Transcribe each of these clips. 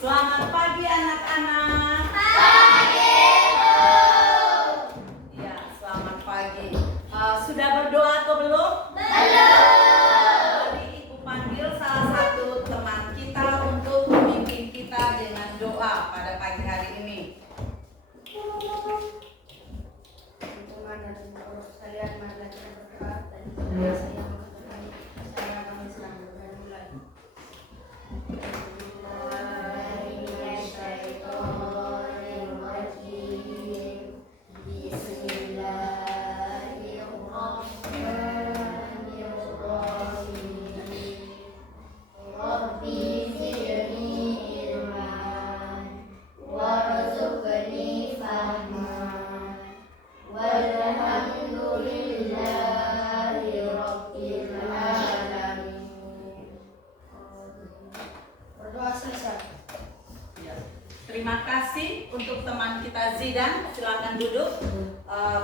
Selamat pagi anak-anak. Pagi, Bu. Ya, selamat pagi. Sudah berdoa atau belum? Belum. Tadi Ibu panggil salah satu teman kita untuk memimpin kita dengan doa pada pagi hari ini. Terima kasih untuk teman kita Zidan. Silakan duduk.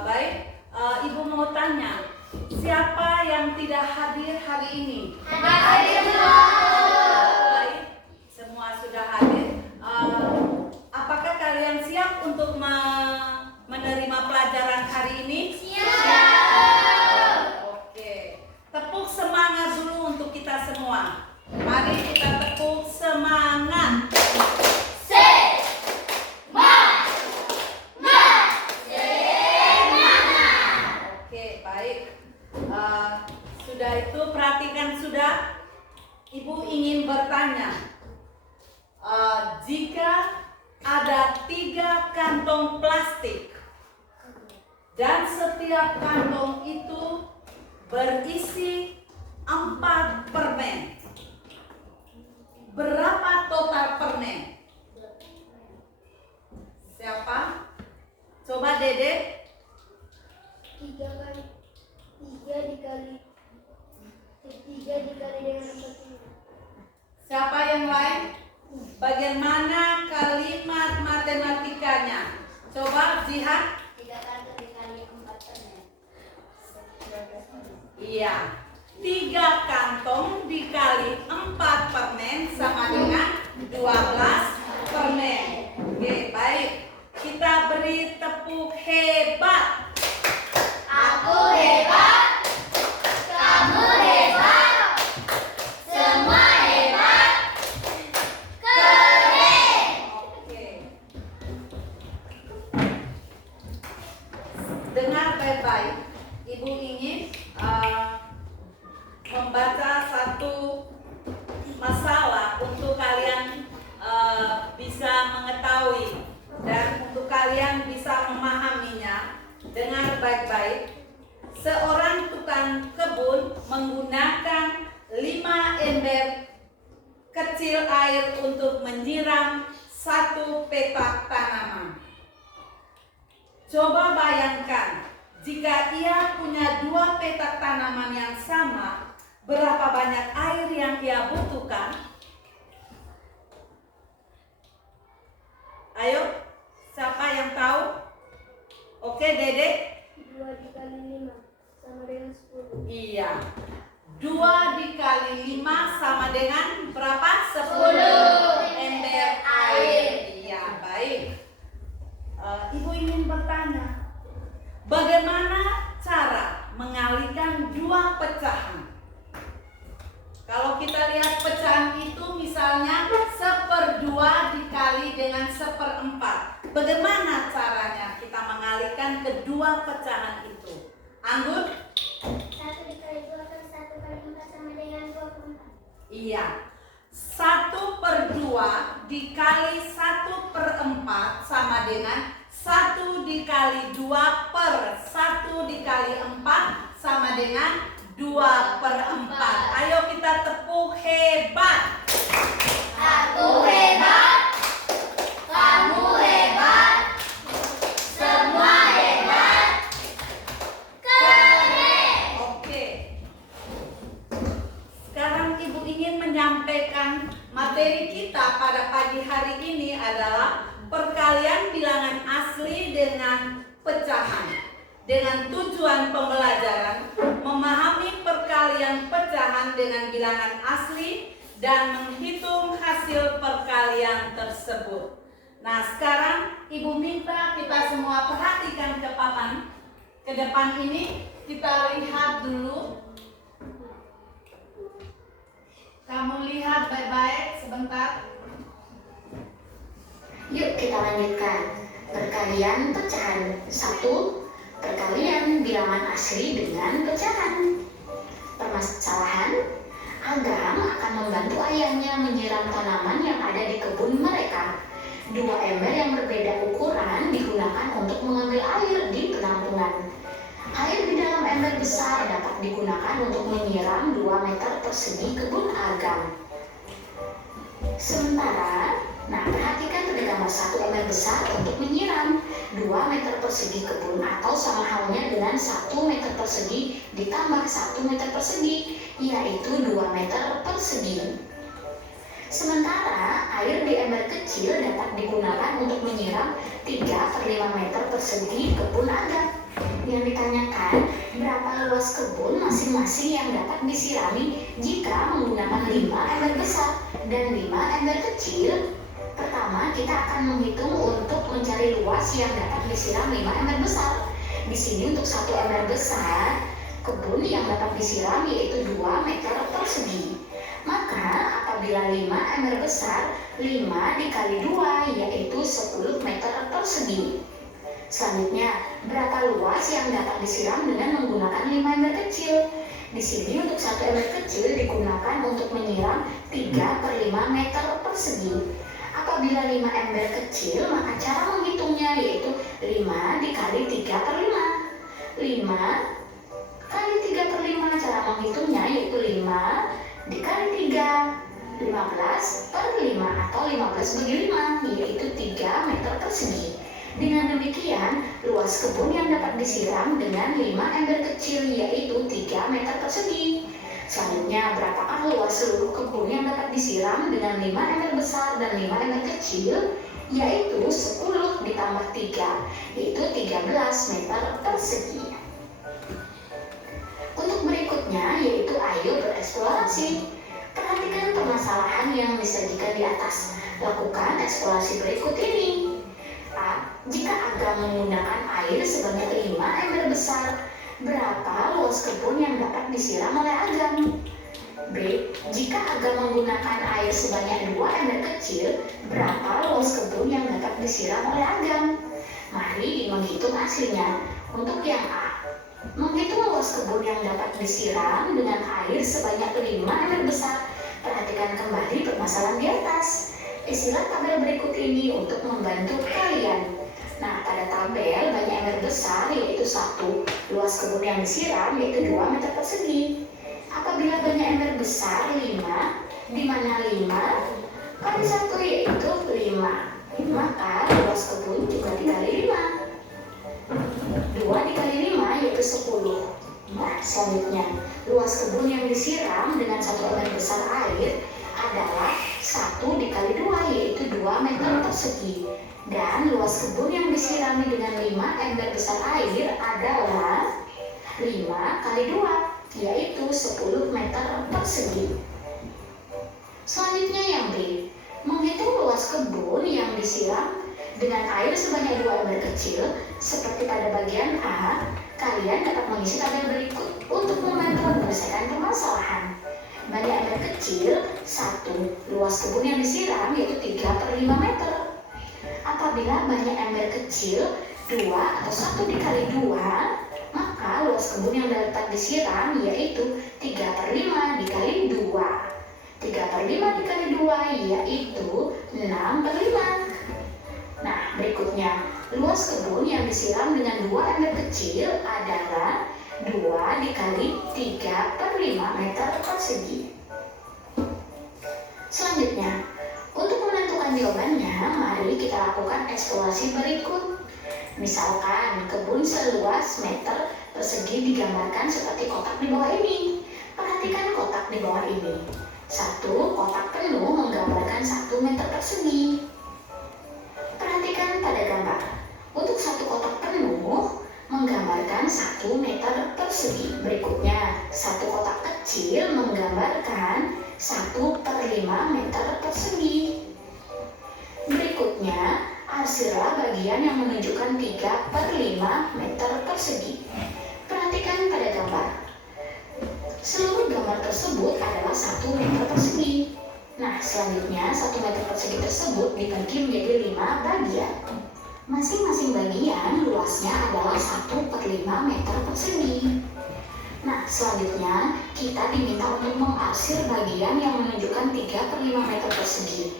Baik, Ibu mau tanya, siapa yang tidak hadir hari ini? Hadir, Bu. Baik, semua sudah hadir. Apakah kalian siap untuk menerima pelajaran hari ini? Siap. Oke, tepuk semangat dulu untuk kita semua. Mari kita tepuk semangat. Oke, baik. Sudah itu perhatikan sudah. Ibu ingin bertanya, jika ada 3 kantong plastik dan setiap kantong itu berisi 4 permen, berapa total permen? Siapa? Coba Dede. 3 dikali dengan 4. Siapa yang lain? Bagaimana kalimat matematikanya? Coba Zihan. 3 kali dikali 4 permen. Iya. 3 kantong dikali 4 permen sama dengan 12 permen. Oke, baik. Kita beri tepuk hebat. Aku hebat. Kamu hebat. Semua hebat. Keren. Oke. Dengar baik-baik. Ibu ingin membaca satu masalah untuk kalian bisa mengetahui dan untuk kalian bisa memahaminya. Dengar baik-baik. Seorang tukang kebun menggunakan 5 ember kecil air untuk menyiram 1 petak tanaman. Coba bayangkan, jika ia punya 2 petak tanaman yang sama, berapa banyak air yang ia butuhkan? Ayo, siapa yang tahu? Oke, Dede? 2 dikali 5 sama dengan 10. Iya. 2 dikali 5 sama dengan berapa? 10 ember air. Iya, baik. Ibu ingin bertanya, bagaimana cara mengalihkan 2 pecahan? Kalau kita lihat pecahan itu misalnya 1/2 dikali dengan 1/4. Bagaimana caranya kita mengalihkan kedua pecahan itu? Anggun? 1 dikali 2 kan 1 kali 4 sama dengan 24. Iya. 1/2 dikali 1/4 sama dengan 1 dikali 2 per 1 dikali 4 sama dengan 2/4. Ayo kita tepuk hebat. Aku hebat. Kamu hebat. Semua hebat. Keren. Oke. Sekarang Ibu ingin menyampaikan materi kita pada pagi hari ini adalah perkalian bilangan asli dengan pecahan. Dengan tujuan pembelajaran memahami perkalian pecahan dengan bilangan asli dan menghitung hasil perkalian tersebut. Nah, sekarang Ibu minta kita semua perhatikan ke papan. Ke depan ini kita lihat dulu. Kamu lihat baik-baik sebentar. Yuk kita lanjutkan. Perkalian pecahan. 1. Perkalian bilangan asli dengan pecahan. Permasalahan, Agam akan membantu ayahnya menyiram tanaman yang ada di kebun mereka. 2 ember yang berbeda ukuran digunakan untuk mengambil air di penampungan. Air di dalam ember besar dapat digunakan untuk menyiram 2 meter persegi kebun Agam. Sementara, perhatikan pada gambar 1 ember besar untuk menyiram 2 meter persegi kebun, atau sama halnya dengan 1 meter persegi ditambah 1 meter persegi, yaitu 2 meter persegi. Sementara air di ember kecil dapat digunakan untuk menyiram 3/5 meter persegi kebun Agam. Yang ditanyakan, berapa luas kebun masing-masing yang dapat disirami jika menggunakan 5 ember besar dan 5 ember kecil? Pertama, kita akan menghitung untuk mencari luas yang dapat disiram 5 ember besar. Di sini untuk 1 ember besar, kebun yang dapat disiram yaitu 2 meter persegi. Maka apabila 5 ember besar, 5 dikali 2 yaitu 10 meter persegi. Selanjutnya, berapa luas yang dapat disiram dengan menggunakan 5 ember kecil? Di sini untuk 1 ember kecil digunakan untuk menyiram 3/5 meter persegi. Apabila 5 ember kecil, maka cara menghitungnya yaitu 5 dikali 3/5. 5 kali 3/5, cara menghitungnya yaitu 5 dikali 3, 15/5 atau 15/5, yaitu 3 meter persegi. Dengan demikian, luas kebun yang dapat disiram dengan 5 ember kecil yaitu 3 meter persegi. Selanjutnya, berapakah luas seluruh kebun yang dapat disiram dengan 5 ember besar dan 5 ember kecil? Yaitu 10 ditambah 3, yaitu 13 meter persegi. Untuk berikutnya, yaitu ayo bereksplorasi. Perhatikan permasalahan yang disajikan di atas. Lakukan eksplorasi berikut ini. A. Jika Agam menggunakan air sebanyak 5 ember besar, berapa luas kebun yang dapat disiram oleh Agam? B. Jika Agam menggunakan air sebanyak 2 ember kecil, berapa luas kebun yang dapat disiram oleh Agam? Mari menghitung hasilnya. Untuk yang A, menghitung luas kebun yang dapat disiram dengan air sebanyak 5 ember besar. Perhatikan kembali permasalahan di atas. Isilah tabel berikut ini untuk membantu kalian. Nah, pada tabel banyak ember besar yaitu 1, luas kebun yang disiram yaitu 2 meter persegi. Apabila banyak ember besar 5, di mana 5 kali 1 yaitu 5, maka luas kebun juga dikali 5. 2 dikali 5 yaitu 10. Nah, selanjutnya, luas kebun yang disiram dengan 1 ember besar air adalah 1 dikali 2 yaitu 2 meter persegi. Dan luas kebun yang disirami dengan 5 ember besar air adalah 5 kali 2 yaitu 10 meter persegi. Selanjutnya yang B, menghitung luas kebun yang disiram dengan air sebanyak 2 ember kecil. Seperti pada bagian A, kalian dapat mengisi tabel berikut untuk membantu menyelesaikan permasalahan. Banyak ember kecil 1, luas kebun yang disiram yaitu 3/5 meter. Apabila banyak ember kecil 2 atau 1 dikali 2, maka luas kebun yang dapat disiram yaitu 3/5 dikali 2. 3/5 dikali 2 yaitu 6/5. Nah, berikutnya, luas kebun yang disiram dengan 2 ember kecil adalah 2 dikali 3/5 meter persegi. Selanjutnya, untuk menentukan jawabannya, mari kita lakukan eksplorasi berikut. Misalkan, kebun seluas meter persegi digambarkan seperti kotak di bawah ini. Perhatikan kotak di bawah ini. 1 kotak penuh menggambarkan 1 meter persegi. Perhatikan pada gambar. Untuk 1 kotak penuh menggambarkan 1 meter persegi. Berikutnya, 1 kotak kecil menggambarkan 1/5 meter persegi. Berikutnya, arsirlah bagian yang menunjukkan 3/5 meter persegi. Perhatikan pada gambar. Seluruh gambar tersebut adalah 1 meter persegi. Nah, selanjutnya 1 meter persegi tersebut dibagi menjadi 5 bagian. Masing-masing bagian luasnya adalah 1/5 meter persegi. Nah, selanjutnya kita diminta untuk mengarsir bagian yang menunjukkan 3/5 meter persegi.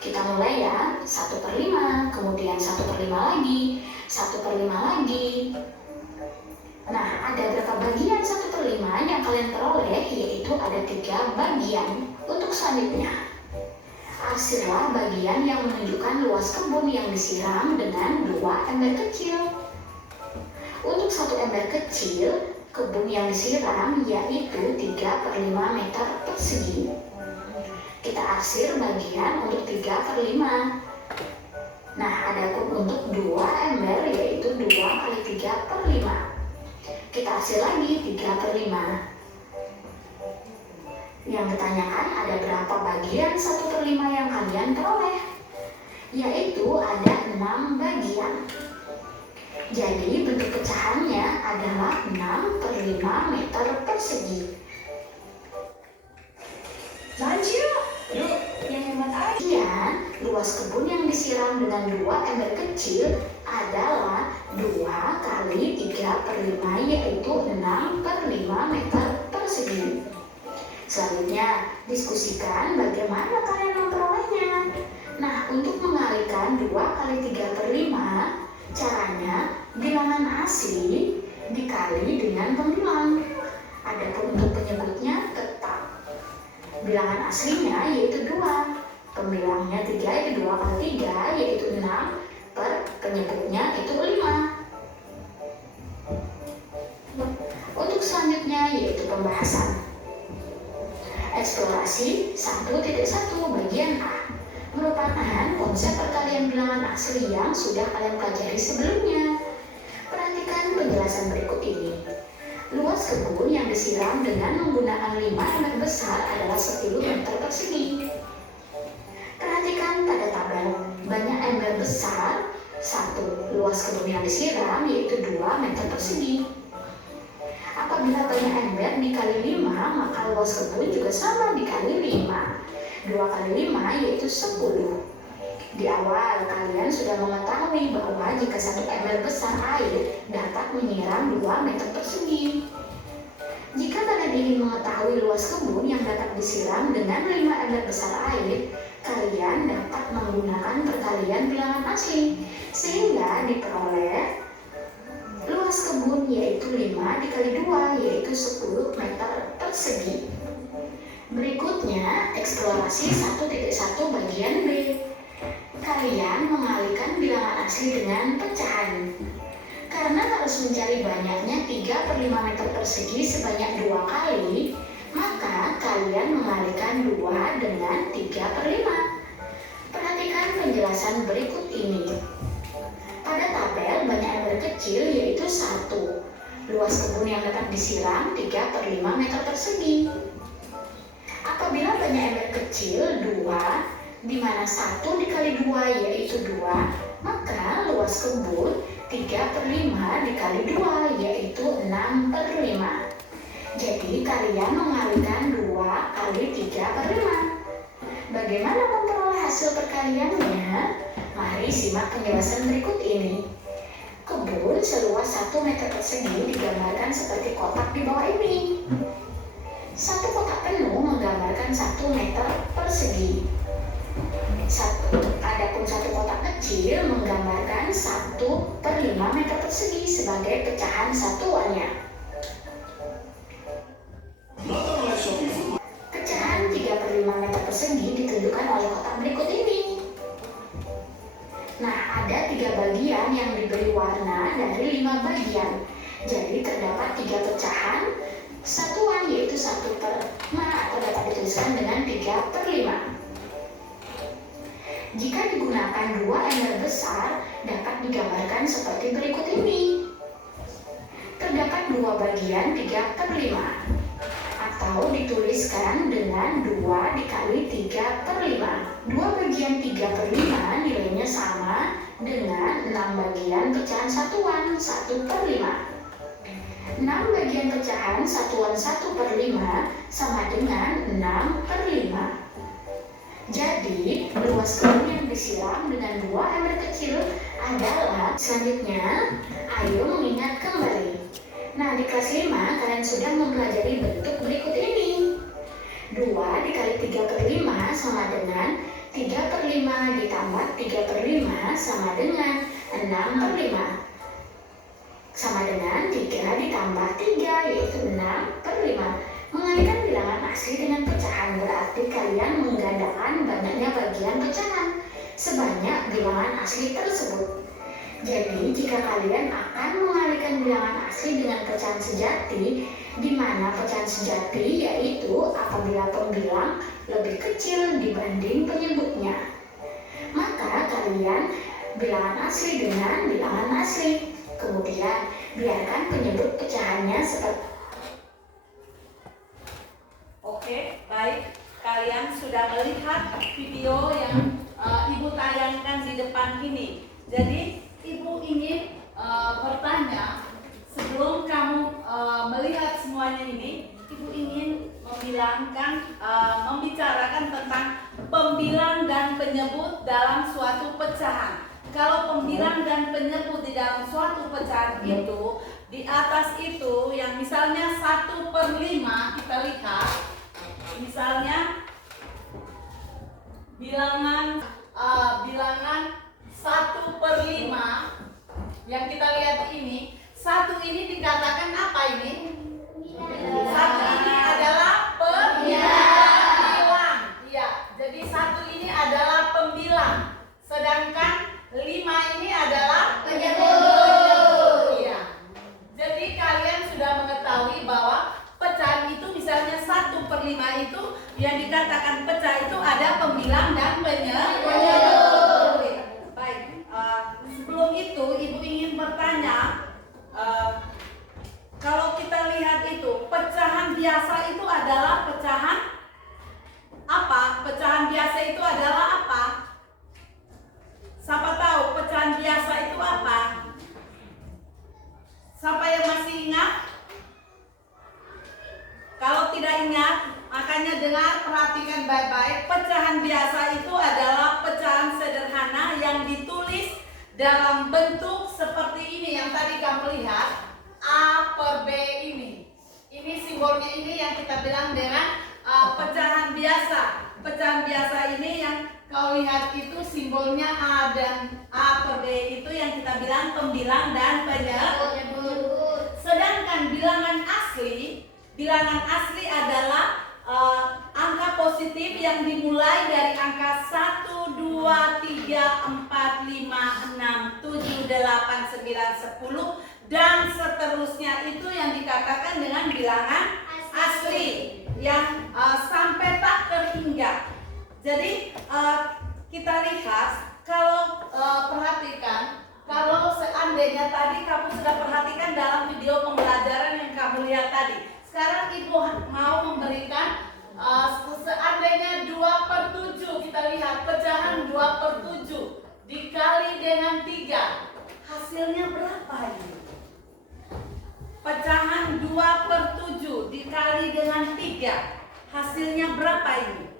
Kita mulai ya, 1/5, kemudian 1/5 lagi, 1/5 lagi. Nah, ada berapa bagian 1/5 yang kalian peroleh? Yaitu ada 3 bagian. Untuk selanjutnya, arsirlah bagian yang menunjukkan luas kebun yang disiram dengan 2 ember kecil. Untuk 1 ember kecil, kebun yang disiram yaitu 3/5 meter persegi. Kita arsir bagian untuk 3/5. Nah, adapun untuk 2 ember yaitu 2 kali 3/5. Kita arsir lagi 3/5. Yang ditanyakan ada berapa bagian 1/5 yang kalian peroleh? Yaitu ada 6 bagian. Jadi bentuk pecahannya adalah 6/5 meter persegi. Lanjut. Yang hebat aja. Kemudian, luas kebun yang disiram dengan 2 ember kecil adalah 2 kali 3/5 yaitu 6/5 meter persegi. Selanjutnya, diskusikan bagaimana kalian memperolehnya. Nah, untuk mengalihkan 2 kali 3/5, caranya bilangan asli dikali dengan pembilang. Adapun untuk penyebutnya tetap. Bilangan aslinya yaitu 2. Pembilangnya 3 yaitu 2 kali 3 yaitu 6 per penyebutnya itu 5. Untuk selanjutnya yaitu pembahasan. Eksplorasi 1.1 bagian A merupakan konsep perkalian bilangan asli yang sudah kalian pelajari sebelumnya. Perhatikan penjelasan berikut ini. Luas kebun yang disiram dengan menggunakan 5 ember besar adalah 10 meter persegi. Perhatikan pada tabel, banyak ember besar, 1. Luas kebun yang disiram yaitu 2 meter persegi. Apabila banyak ember dikali 5, maka luas kebun juga sama dikali 5. 2 kali 5 yaitu 10. Di awal, kalian sudah mengetahui bahwa jika 1 ember besar air dapat menyiram 2 meter persegi. Jika kalian ingin mengetahui luas kebun yang dapat disiram dengan 5 ember besar air, kalian dapat menggunakan perkalian bilangan asli, sehingga diperoleh luas kebun yaitu 5 dikali 2 yaitu 10 meter persegi. Berikutnya, eksplorasi 1.1 bagian B. Kalian mengalihkan bilangan asli dengan pecahan. Karena harus mencari banyaknya 3/5 meter persegi sebanyak 2 kali, maka kalian mengalihkan 2 dengan 3/5. Perhatikan penjelasan berikut ini. Pada tabel banyak ember kecil yaitu 1. Luas kebun yang dapat disiram 3/5 meter persegi. Apabila banyak ember kecil 2, di mana 1 dikali 2 yaitu 2, maka luas kebun 3/5 dikali 2 yaitu 6/5. Jadi kalian mengalihkan 2 kali 3/5. Bagaimana memperoleh hasil perkaliannya? Mari simak penjelasan berikut ini. Kebun seluas 1 meter persegi digambarkan seperti kotak di bawah ini. Satu kotak penuh menggambarkan 1 meter persegi. Adapun 1 kotak kecil menggambarkan 1/5 meter persegi sebagai pecahan satuannya. Pecahan 3/5 meter persegi ditunjukkan oleh kotak berikut ini. Nah, ada 3 bagian yang diberi warna dari 5 bagian. Jadi terdapat 3 pecahan satuan yaitu 1/5 atau dapat dituliskan dengan 3/5. Jika digunakan 2 ember besar, dapat digambarkan seperti berikut ini. Terdapat 2 bagian 3/5. atau dituliskan dengan 2 dikali 3 per 5. 2 bagian 3 per 5 nilainya sama dengan 6 bagian pecahan satuan 1 per 5. 6 bagian pecahan satuan 1 per 5 sama dengan 6 per 5. Jadi, luas kebun yang disiram dengan 2 ember kecil adalah selanjutnya, ayo mengingat kembali. Nah, di kelas 5 kalian sudah mempelajari bentuk berikut ini. 2 dikali 3 per 5 sama dengan 3 per 5 ditambah 3 per 5 sama dengan 6 per 5. Sama dengan 3 ditambah 3 yaitu 6 per 5. Mengalihkan bilangan asli dengan pecahan berarti kalian menggandakan banyaknya bagian pecahan sebanyak bilangan asli tersebut. Jadi jika kalian akan mengalihkan bilangan asli dengan pecahan sejati, di mana pecahan sejati yaitu apabila pembilang lebih kecil dibanding penyebutnya, maka kalian bilangan asli dengan bilangan asli. Kemudian biarkan penyebut pecahannya seperti. Oke, baik. Kalian sudah melihat video yang Ibu tayangkan di depan ini. Jadi Ibu ingin bertanya, sebelum kamu melihat semuanya ini, Ibu ingin membicarakan tentang pembilang dan penyebut dalam suatu pecahan. Kalau pembilang dan penyebut di dalam suatu pecahan itu, di atas itu yang misalnya 1 per 5, kita lihat misalnya bilangan 1 per 5 yang kita lihat ini, 1 ini dikatakan apa ini? 1 ini adalah pembilang. Iya, jadi 1 ini adalah pembilang. Sedangkan 5 ini adalah penyebut. Iya. Jadi kalian sudah mengetahui bahwa pecahan itu misalnya 1 per 5 itu yang dikatakan pecah itu ada pembilang dan penyebut. Baik, sebelum itu Ibu ingin bertanya, kalau kita lihat itu pecahan biasa itu adalah pecahan apa? Pecahan biasa itu adalah apa? Siapa tahu pecahan biasa itu apa? Siapa yang masih ingat? Kalau tidak ingat, makanya dengar, perhatikan baik-baik. Pecahan biasa itu adalah pecahan sederhana yang ditulis dalam bentuk seperti ini yang tadi kamu lihat, A per B ini. Ini simbolnya ini yang kita bilang dengan pecahan biasa. Pecahan biasa ini yang kau lihat itu simbolnya A dan A per B itu yang kita bilang pembilang dan penyebut. Sedangkan bilangan asli adalah angka positif yang dimulai dari angka 1, 2, 3, 4, 5, 6, 7, 8, 9, 10 dan seterusnya itu yang dikatakan dengan bilangan asli yang sampai tak terhingga. Jadi kita lihat, kalau perhatikan, kalau seandainya tadi kamu sudah perhatikan dalam video pembelajaran yang kamu lihat tadi. Sekarang Ibu mau memberikan seandainya 2 per 7, kita lihat pecahan 2 per 7 dikali dengan 3, hasilnya berapa ini? Pecahan 2 per 7 dikali dengan 3, hasilnya berapa ini?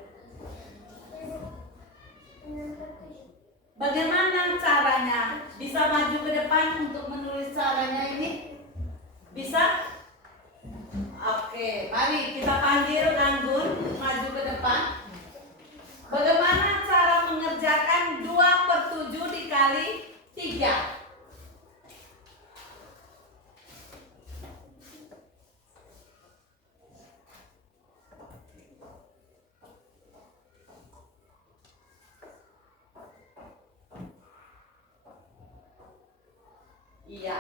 Bagaimana caranya? Bisa maju ke depan untuk menulis caranya ini? Bisa? Oke, mari kita panggil Anggun maju ke depan. Bagaimana cara mengerjakan 2 per 7 dikali 3? Iya.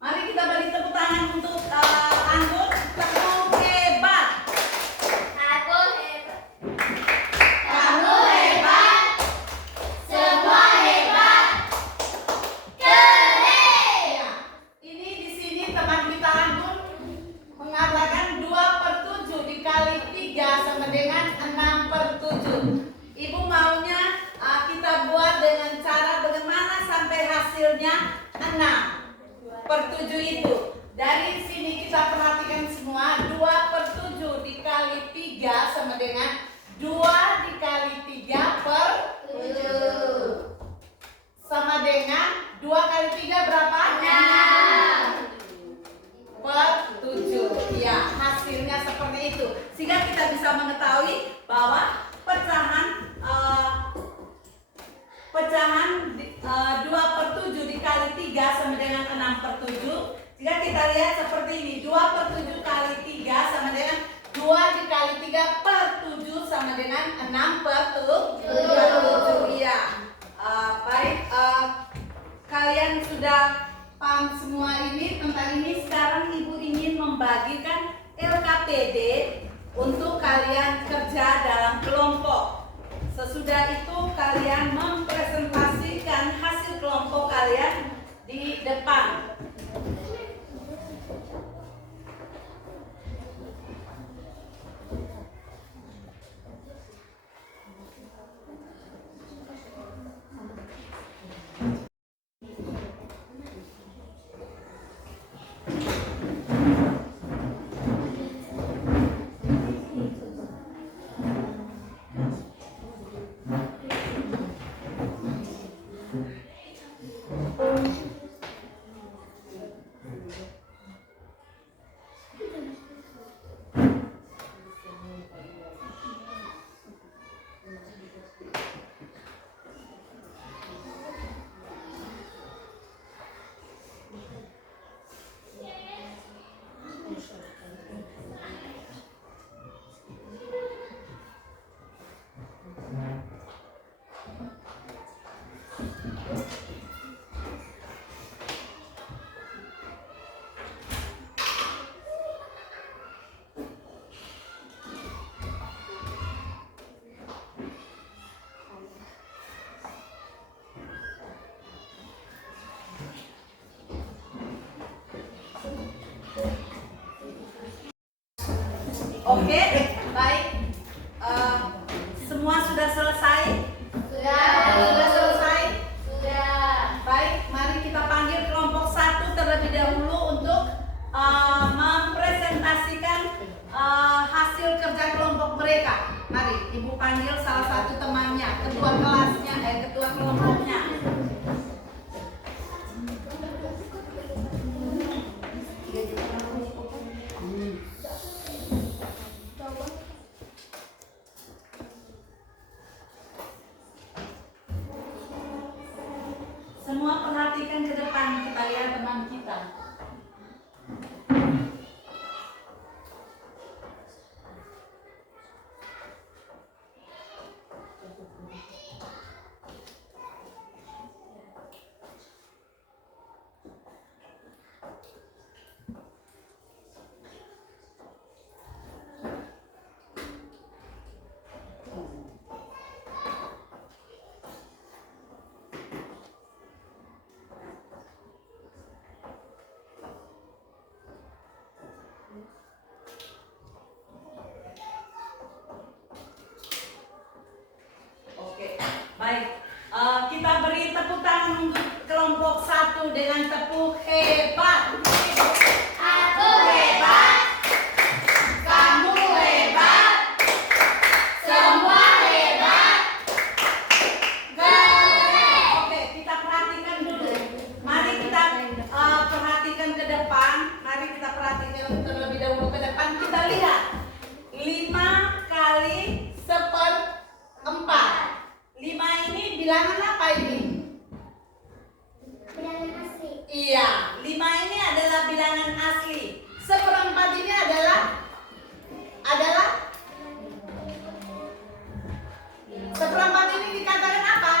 Mari kita beri tepuk tangan untuk Anggun. Kamu hebat. Aku hebat. Kamu hebat. Semua hebat. buat dengan cara bagaimana sampai hasilnya 6/7 itu. Dari sini kita perhatikan semua, 2/7 dikali 3 sama dengan 2 dikali 3/7 sama dengan 2 kali 3 berapa? 6/7. Ya, hasilnya seperti itu. Sehingga kita bisa mengetahui bahwa pecahan 2/7 dikali 3 sama dengan 6/7. Jika kita lihat seperti ini, 2/7 kali 3 sama dengan 2 dikali 3/7 sama dengan 6/7. Iya. Baik, kalian sudah paham semua ini tentang ini. Sekarang Ibu ingin membagikan LKPD untuk kalian kerja dalam kelompok. Sesudah itu kalian mempresentasikan hasil kelompok kalian di depan. Oke, baik. Semua sudah selesai? Sudah selesai? Baik, mari kita panggil kelompok 1 terlebih dahulu untuk mempresentasikan hasil kerja kelompok mereka. Mari, Ibu panggil salah satu temannya, ketua kelasnya, ketua kelompoknya. Semua perhatikan ke depan, kita lihat teman kita. Baik, kita beri tepuk tangan untuk kelompok 1 dengan tepuk hebat. Aku hebat, Kamu hebat. semua hebat. Oke, kita perhatikan dulu. Mari kita perhatikan ke depan. Mari kita perhatikan terlebih dahulu ke depan. Kita lihat 5 kali 1/4. 5 ini bilangan apa ini? Bilangan asli. Iya, 5 ini adalah bilangan asli. 1/4 ini adalah 1/4 ini dikatakan apa?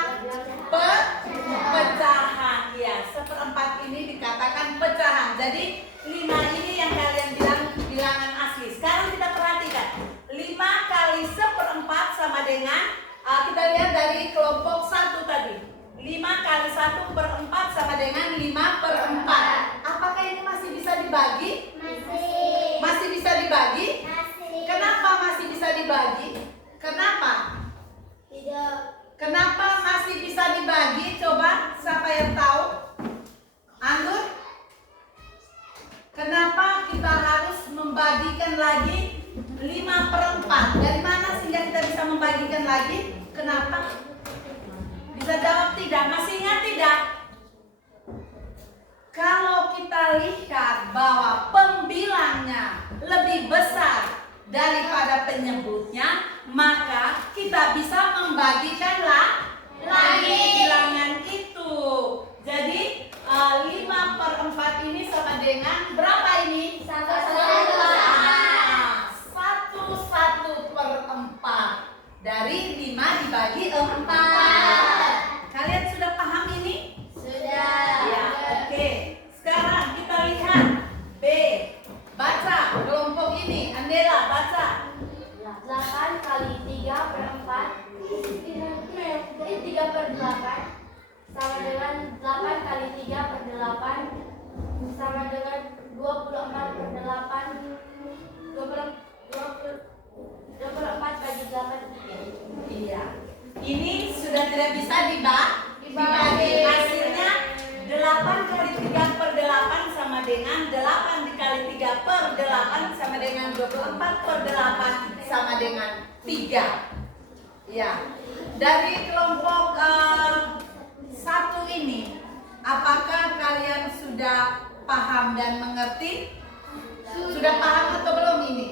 Pecahan. Ya, 1/4 ini dikatakan pecahan. Jadi 5 ini yang kalian bilang bilangan asli. Sekarang kita perhatikan. 5 kali 1/4 sama dengan kita lihat dari kelompok 1 tadi. 5/4. Dari mana sehingga kita bisa membagikan lagi? Kenapa? Bisa jawab tidak? Masih ingat tidak? Kalau kita lihat bahwa pembilangnya lebih besar daripada penyebutnya, maka kita bisa membagikan lagi bilangan itu. Jadi 5/4 ini sama dengan berapa ini? 1/4 dari 5 dibagi 4. Kalian sudah paham ini? Ya, oke. Sekarang kita lihat B. Baca kelompok ini. Andela, baca. 8 kali 3/4 3/8 sama dengan 8 kali 3/8 sama dengan 24/8 24 bagi 8. Iya. Ini sudah tidak bisa dibagi. Hasilnya 8 kali 3/8 sama dengan 8 dikali 3/8 sama dengan 24/8 sama dengan 3. Ya. Dari kelompok 1 ini, apakah kalian sudah paham dan mengerti? Sudah paham atau belum ini?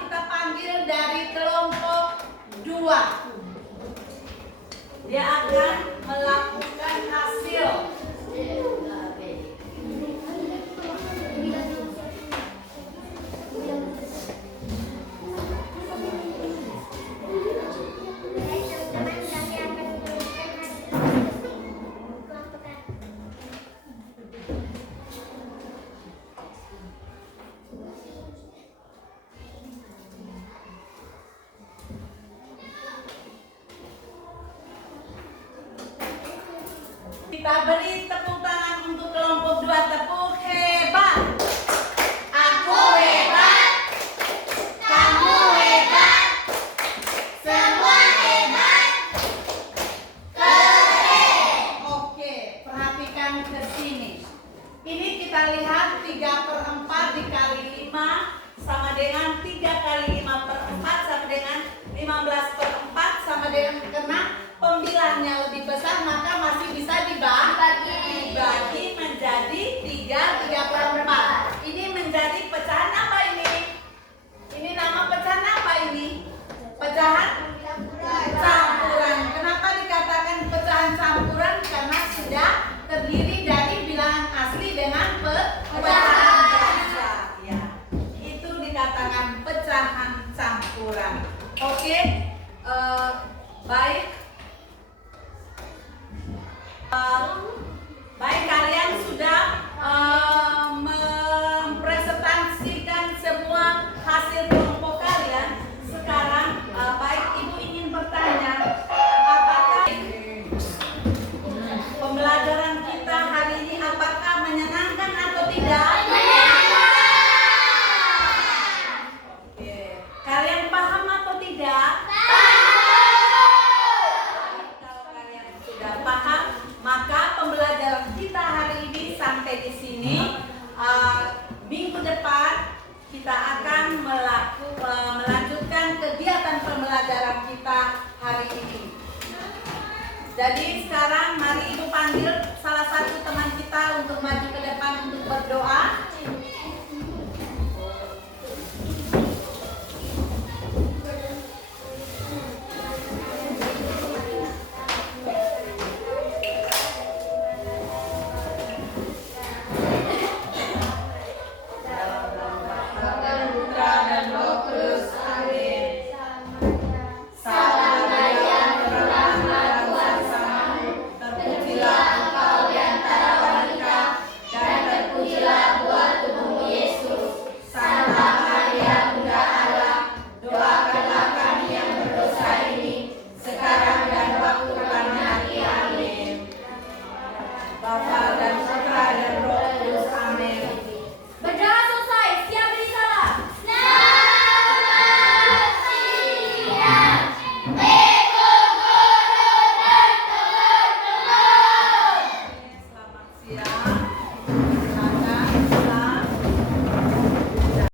Kita panggil dari kelompok 2. Dia akan melakukan hasil. Kita beri tepuk tangan untuk kelompok 2. Tepuk hebat. Aku hebat. Kamu hebat. Semua hebat. Keren. Oke, perhatikan ke sini. Ini kita lihat 3/4 dikali 5 sama dengan 3 kali 5/4 sama dengan 15/4 sama dengan karena pembilangnya lebih besar maka masih bisa dibagi menjadi 3/4. Ini menjadi pecahan apa ini? Ini nama pecahan apa ini? Pecahan campuran. Kenapa dikatakan pecahan campuran? Karena sudah terdiri dari bilangan asli dengan pecahan ganda. Ya. Itu dikatakan pecahan campuran. Oke. Baik. Baik, kalian sudah mempresentasikan semua hasil kelompok kalian. Sekarang baik ibu ingin bertanya, apakah pembelajaran kita hari ini apakah menyenangkan atau tidak? Oke, kalian paham atau tidak? Kalau kalian sudah paham, maka pembelajaran kita hari ini sampai di sini. Minggu depan kita akan melanjutkan kegiatan pembelajaran kita hari ini. Jadi sekarang mari ibu panggil salah satu teman kita untuk maju ke depan untuk berdoa.